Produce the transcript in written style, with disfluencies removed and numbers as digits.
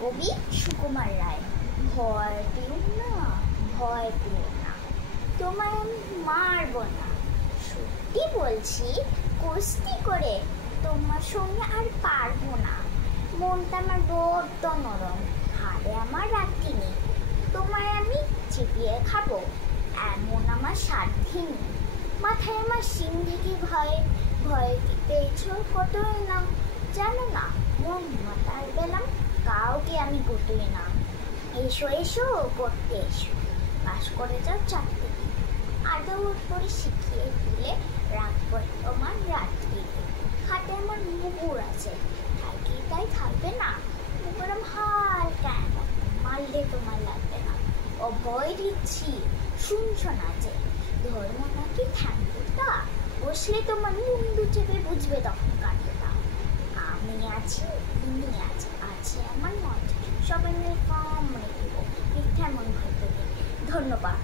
কবি সুকুমার রায়। ভয় পেও না, ভয় পেও না, তোমায় আমি মারব না। সত্যি বলছি, কুস্তি করে তোমার সঙ্গে আর পারবো না। মনটা আমার বড্ড নরম, হাড়ে আমার রাখি নেই। তোমায় আমি চিবিয়ে খাবো এমন আমার সাধ্যি নেই। মাথায় আমার সিং থেকে ভয়ে ভয়ে পেয়েছ কতই না, জানো না মন মাতাল গেলাম, কাউকে আমি গতই না। এসো এসো পড়তে এসো, পাশ করে যাও 4টে দিন, আদৌ করে শিখিয়ে দিলে রাখবো তোমার রাত্রিতে। হাতে আমার মুগুর আছে, তাই থাকবে না। মুগুরাম হালকা মারলে তোমার লাগবে না। অভয় দিচ্ছি, শুনছো না যে ধর্ম নাকি ঠ্যাঙ্গুটা, বসলে তোমার মুন্ডু চেপে বুঝবে তখন কাটটা। আমি আছি, ইনি আছে আমার মত, সবাই মিলে কম রেখে মিথ্যা মন ভেবে। ধন্যবাদ।